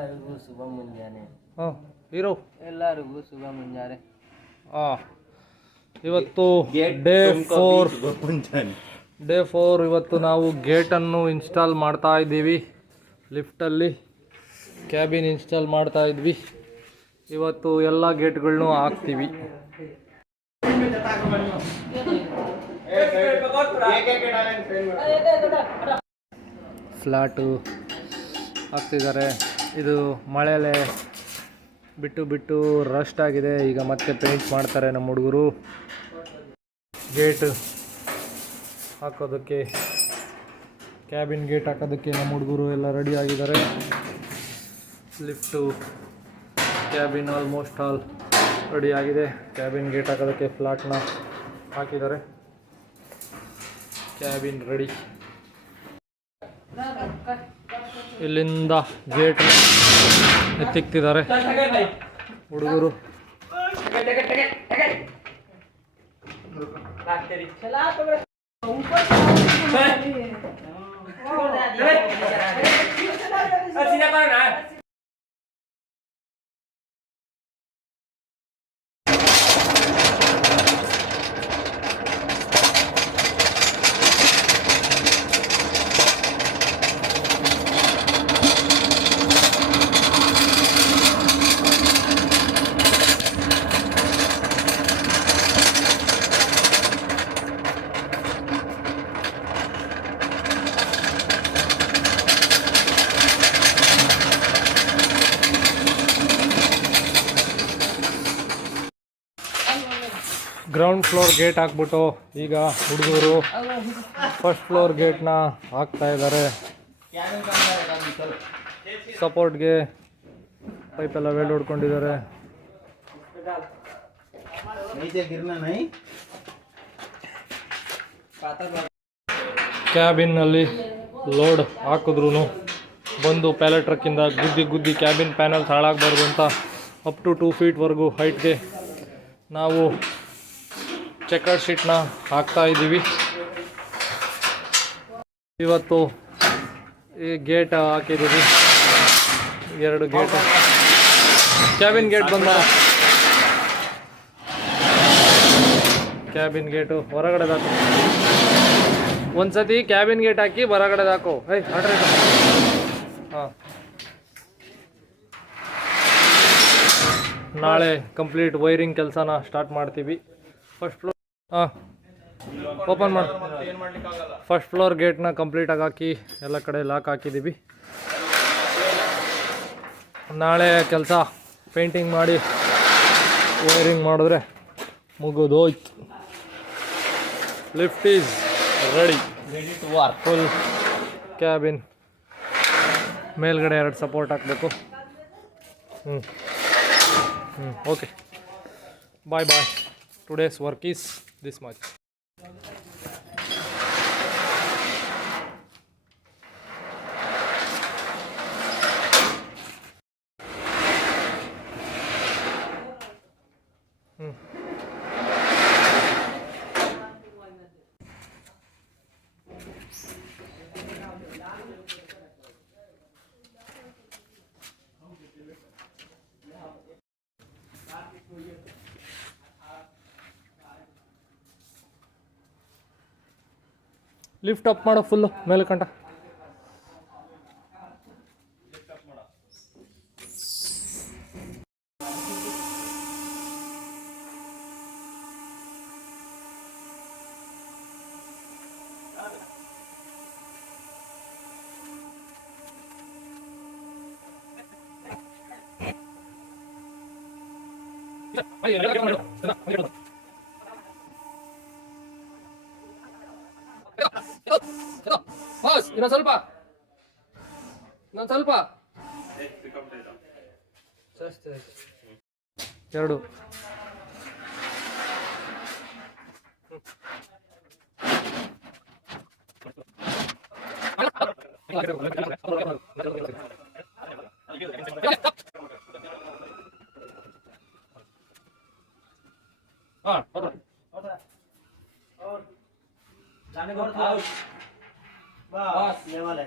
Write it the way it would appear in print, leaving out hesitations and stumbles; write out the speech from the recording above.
ಎಲ್ಲರಿಗೂ ಶುಭ ಮುಂಜಾನೆ. ಹೀರೋ ಎಲ್ಲರಿಗೂ ಶುಭ ಮುಂಜಾನೆ. ಇವತ್ತು ಡೇ 4 ಇವತ್ತು ನಾವು ಗೇಟನ್ನು ಇನ್ಸ್ಟಾಲ್ ಮಾಡ್ತಾ ಇದ್ದೀವಿ. ಲಿಫ್ಟಲ್ಲಿ ಕ್ಯಾಬಿನ್ ಇನ್ಸ್ಟಾಲ್ ಮಾಡ್ತಾ ಇದ್ವಿ. ಇವತ್ತು ಎಲ್ಲ ಗೇಟ್ಗಳನ್ನೂ ಹಾಕ್ತೀವಿ. ಫ್ಲ್ಯಾಟು ಹಾಕ್ತಿದ್ದಾರೆ. ಇದು ಮಳೆಯಲ್ಲೇ ಬಿಟ್ಟು ರಸ್ಟ್ ಆಗಿದೆ. ಈಗ ಮತ್ತೆ ಪೇಂಟ್ ಮಾಡ್ತಾರೆ ನಮ್ಮ ಹುಡುಗರು. ಗೇಟ್ ಹಾಕೋದಕ್ಕೆ, ಕ್ಯಾಬಿನ್ ಗೇಟ್ ಹಾಕೋದಕ್ಕೆ ನಮ್ಮ ಹುಡುಗರು ಎಲ್ಲ ರೆಡಿ ಆಗಿದ್ದಾರೆ. Lift, cabin almost all ready ಆಗಿದೆ. ಕ್ಯಾಬಿನ್ ಗೇಟ್ ಹಾಕೋದಕ್ಕೆ ಫ್ಲಾಟ್ನ ಹಾಕಿದ್ದಾರೆ. Cabin ready. ಇಲ್ಲಿಂದ ಗೇಟ್ ಎತ್ತಿಕ್ತಿದ್ದಾರೆ ಹುಡುಗರು. ಗ್ರೌಂಡ್ ಫ್ಲೋರ್ ಗೇಟ್ ಹಾಕ್ಬಿಟ್ಟು ಈಗ ಹುಡುಗರು ಫಸ್ಟ್ ಫ್ಲೋರ್ ಗೇಟ್ನ ಹಾಕ್ತಾ ಇದ್ದಾರೆ. ಸಪೋರ್ಟ್ಗೆ ಪೈಪೆಲ್ಲ ವೆಲ್ಡ್ ಹೊಡ್ಕೊಂಡಿದ್ದಾರೆ. ಕ್ಯಾಬಿನ್ನಲ್ಲಿ ಲೋಡ್ ಹಾಕಿದ್ರು ಬಂದು ಪ್ಯಾಲೆಟ್ ಟ್ರಕ್ಕಿಂದ ಗುದ್ದಿ ಕ್ಯಾಬಿನ್ ಪ್ಯಾನಲ್ಸ್ ಹಾಳಾಗಬಾರ್ದು ಅಂತ ಅಪ್ ಟು 2 ಫೀಟ್ವರೆಗೂ ಹೈಟ್ಗೆ ನಾವು ಚೆಕರ್ ಶೀಟ್ನ ಹಾಕ್ತಾ ಇದ್ದೀವಿ. ಇವತ್ತು ಈ ಗೇಟ್ ಹಾಕಿದ್ದೀವಿ. 2 ಗೇಟ್. ಕ್ಯಾಬಿನ್ ಗೇಟ್ ಬಂದ. ಕ್ಯಾಬಿನ್ ಗೇಟು ಹೊರಗಡೆದಾಕು. ಒಂದ್ಸತಿ ಕ್ಯಾಬಿನ್ ಗೇಟ್ ಹಾಕಿ ಹೊರಗಡೆದಾಕು. ಹಾಂ, ನಾಳೆ ಕಂಪ್ಲೀಟ್ ವೈರಿಂಗ್ ಕೆಲಸನ ಸ್ಟಾರ್ಟ್ ಮಾಡ್ತೀವಿ. ಫಸ್ಟ್ ಫ್ಲೋರ್ ಓಪನ್ ಮಾಡಿ. ಫಸ್ಟ್ ಫ್ಲೋರ್ ಗೇಟ್ನ ಕಂಪ್ಲೀಟಾಗಿ ಹಾಕಿ ಎಲ್ಲ ಕಡೆ ಲಾಕ್ ಹಾಕಿದ್ದೀವಿ. ನಾಳೆ ಕೆಲಸ ಪೇಂಟಿಂಗ್ ಮಾಡಿ ವೈರಿಂಗ್ ಮಾಡಿದ್ರೆ ಮುಗಿದೋಯ್ತು. Lift is ready to work. Full cabin ಮೇಲ್ಗಡೆ 2 ಸಪೋರ್ಟ್ ಹಾಕಬೇಕು. Okay, bye. Today's work is this much. Lift up ಮಾಡೋ ಫುಲ್ಲು ಮೇಲೆ ಕಂಟ. ಇನ್ನೊಂದು ಸ್ವಲ್ಪ ಎರಡು. बस लेवल है।